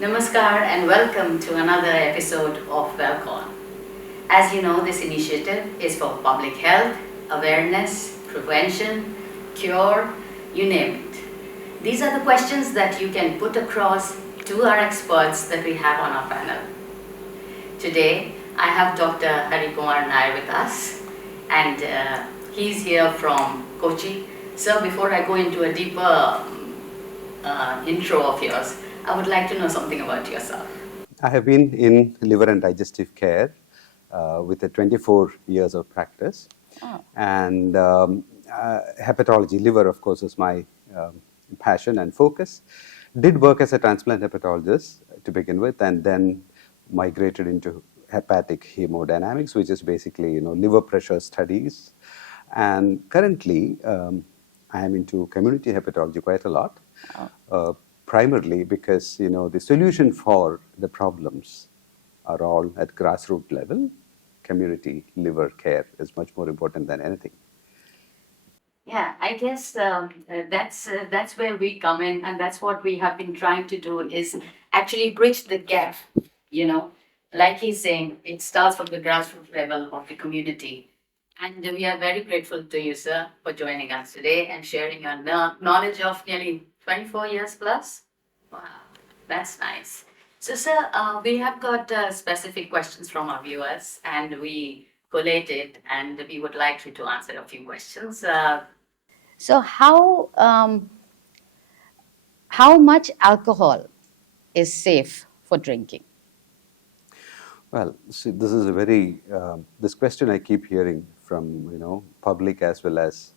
Namaskar and welcome to another episode of Welcome. As you know, this initiative is for public health, awareness, prevention, cure, you name it. These are the questions that you can put across to our experts that we have on our panel. Today, I have Dr. Harikumar Nair with us, and he's here from Kochi. So before I go into a deeper intro of yours, I would like to know something about yourself. I have been in liver and digestive care with a 24 years of practice. And hepatology, liver, of course, is my passion and focus. Did work as a transplant hepatologist to begin with, and then migrated into hepatic hemodynamics, which is basically, liver pressure studies. And currently, I am into community hepatology quite a lot, primarily because, the solution for the problems are all at grassroots level. Community liver care is much more important than anything. Yeah, I guess that's where we come in, and that's what we have been trying to do is actually bridge the gap. You know, like he's saying, it starts from the grassroots level of the community, and we are very grateful to you, sir, for joining us today and sharing your knowledge of nearly 24 years plus. Wow, that's nice. So, sir, we have got specific questions from our viewers, and we collated, and we would like you to answer a few questions. So, how much alcohol is safe for drinking? Well, see, this is a very this question I keep hearing from public as well as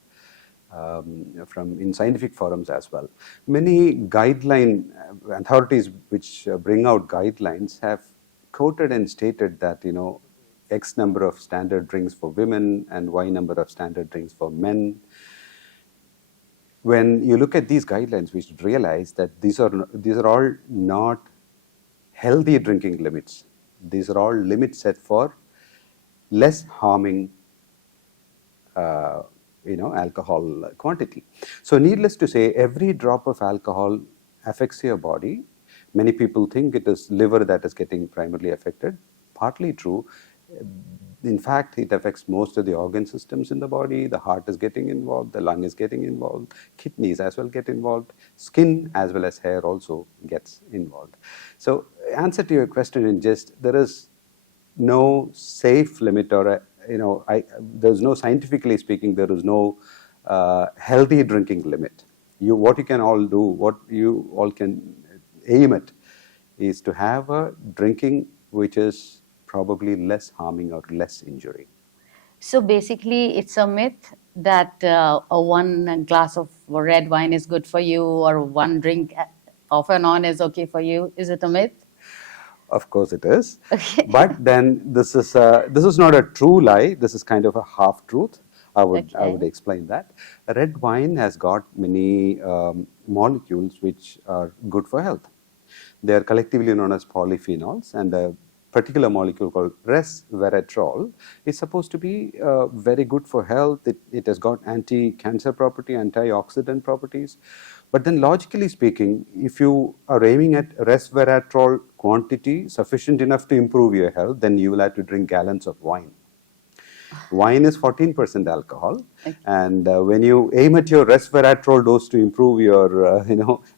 from in scientific forums as well. Many guideline authorities which bring out guidelines have quoted and stated that X number of standard drinks for women and Y number of standard drinks for men. When you look at these guidelines, we should realize that these are all not healthy drinking limits. These are all limits set for less harming alcohol quantity. So needless to say, every drop of alcohol affects your body. Many people think it is liver that is getting primarily affected. Partly true. In fact, it affects most of the organ systems in the body. The heart is getting involved, the lung is getting involved, kidneys as well get involved, skin as well as hair also gets involved. So answer to your question in just, there is no safe limit or there's no, scientifically speaking, there is no healthy drinking limit. What you can all do, what you all can aim at is to have a drinking which is probably less harming or less injury. So basically, it's a myth that a one glass of red wine is good for you, or one drink off and on is okay for you. Is it a myth? Of course it is. Okay. But then this is not a true lie. This is kind of a half truth. I would explain that. Red wine has got many molecules which are good for health. They are collectively known as polyphenols, and a particular molecule called resveratrol is supposed to be very good for health. It has got anti-cancer property, antioxidant properties. But then logically speaking, if you are aiming at resveratrol quantity sufficient enough to improve your health, then you will have to drink gallons of wine. Wine is 14% alcohol, okay. And when you aim at your resveratrol dose to improve your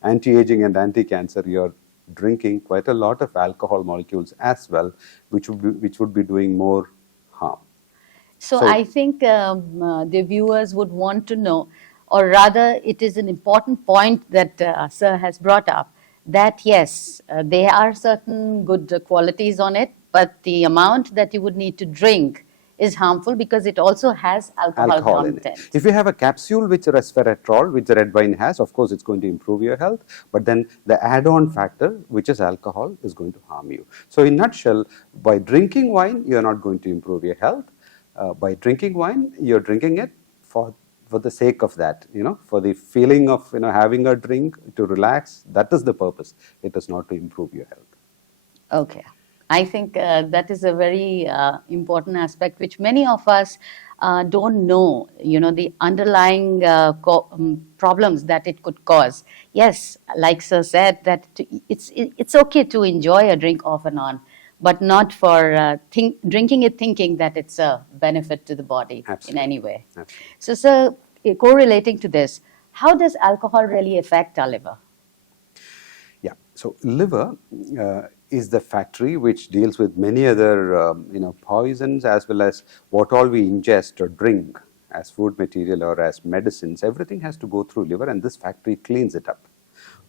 anti-aging and anti-cancer, you're drinking quite a lot of alcohol molecules as well, which would be doing more harm. So I think the viewers would want to know, or rather it is an important point that Sir has brought up, that yes, there are certain good qualities on it, but the amount that you would need to drink is harmful because it also has alcohol content. If you have a capsule which resveratrol, which the red wine has, of course it's going to improve your health, but then the add-on factor, which is alcohol, is going to harm you. So in a nutshell, by drinking wine, you're not going to improve your health. By drinking wine, you're drinking it for the sake of that, for the feeling of having a drink to relax. That is the purpose. It is not to improve your health. Okay. I think that is a very important aspect which many of us don't know, the underlying problems that it could cause. Yes, like Sir said, that it's okay to enjoy a drink off and on, but not for drinking it thinking that it's a benefit to the body in Absolutely. any way. Absolutely. So, sir, correlating to this, how does alcohol really affect our liver? Yeah. So liver is the factory which deals with many other poisons, as well as what all we ingest or drink as food material or as medicines. Everything has to go through liver, and this factory cleans it up.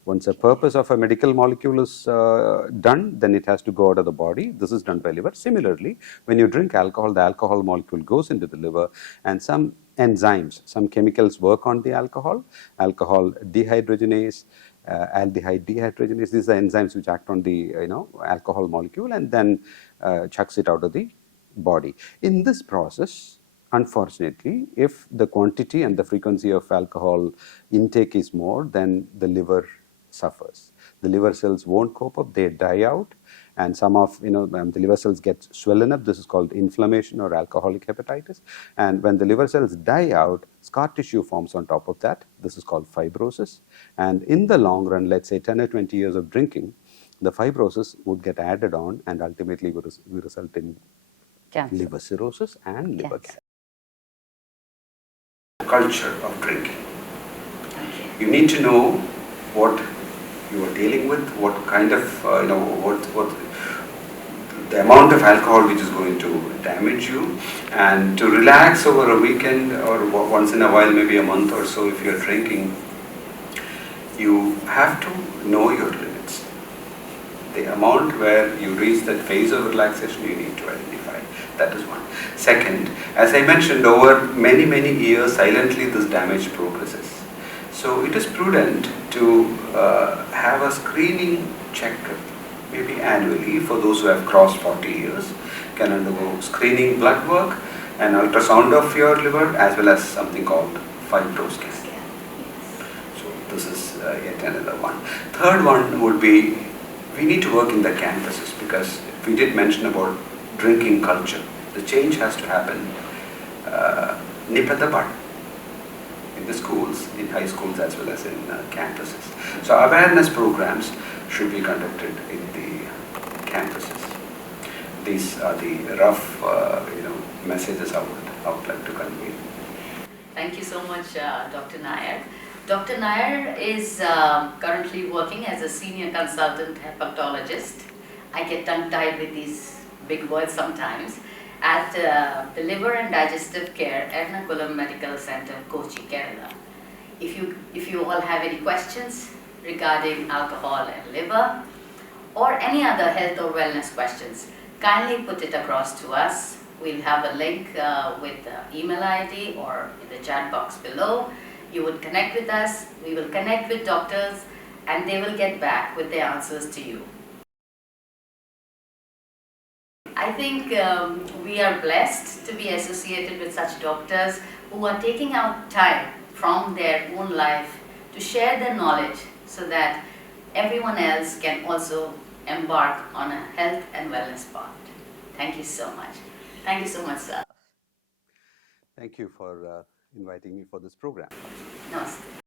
Once the purpose of a medical molecule is done, then it has to go out of the body. This is done by liver. Similarly, when you drink alcohol, the alcohol molecule goes into the liver, and some enzymes, some chemicals work on the alcohol. Alcohol dehydrogenase, aldehyde dehydrogenase. These are enzymes which act on the alcohol molecule and then chucks it out of the body. In this process, unfortunately, if the quantity and the frequency of alcohol intake is more, then the liver suffers. The liver cells won't cope up, they die out, and some of the liver cells get swollen up. This is called inflammation or alcoholic hepatitis. And when the liver cells die out, scar tissue forms on top of that. This is called fibrosis. And in the long run, let's say 10 or 20 years of drinking, the fibrosis would get added on and ultimately will result in Cancer. liver cirrhosis and liver Cancer. Culture of drinking. You need to know what you are dealing with, what kind of, what the amount of alcohol which is going to damage you, and to relax over a weekend or once in a while, maybe a month or so, if you're drinking, you have to know your limits. The amount where you reach that phase of relaxation, you need to identify. That is one. Second, as I mentioned, over many, many years, silently this damage progresses. So it is prudent to have a screening checkup, maybe annually, for those who have crossed 40 years, can undergo screening blood work, an ultrasound of your liver, as well as something called fibroscan. So this is yet another one. Third one would be, we need to work in the campuses, because we did mention about drinking culture. The change has to happen nip at the bud, in the schools, in high schools as well as in campuses. So awareness programs should be conducted in the campuses. These are the rough messages I would like to convey. Thank you so much, Dr. Nair. Dr. Nair is currently working as a senior consultant hepatologist. I get tongue-tied with these big words sometimes, at the Liver and Digestive Care Ernakulam Medical Center, Kochi, Kerala. If you all have any questions regarding alcohol and liver, or any other health or wellness questions, kindly put it across to us. We'll have a link with the email ID or in the chat box below. You would connect with us, we will connect with doctors, and they will get back with the answers to you. I think we are blessed to be associated with such doctors who are taking out time from their own life to share their knowledge so that everyone else can also embark on a health and wellness path. Thank you so much. Thank you so much, sir. Thank you for inviting me for this program. Namaste.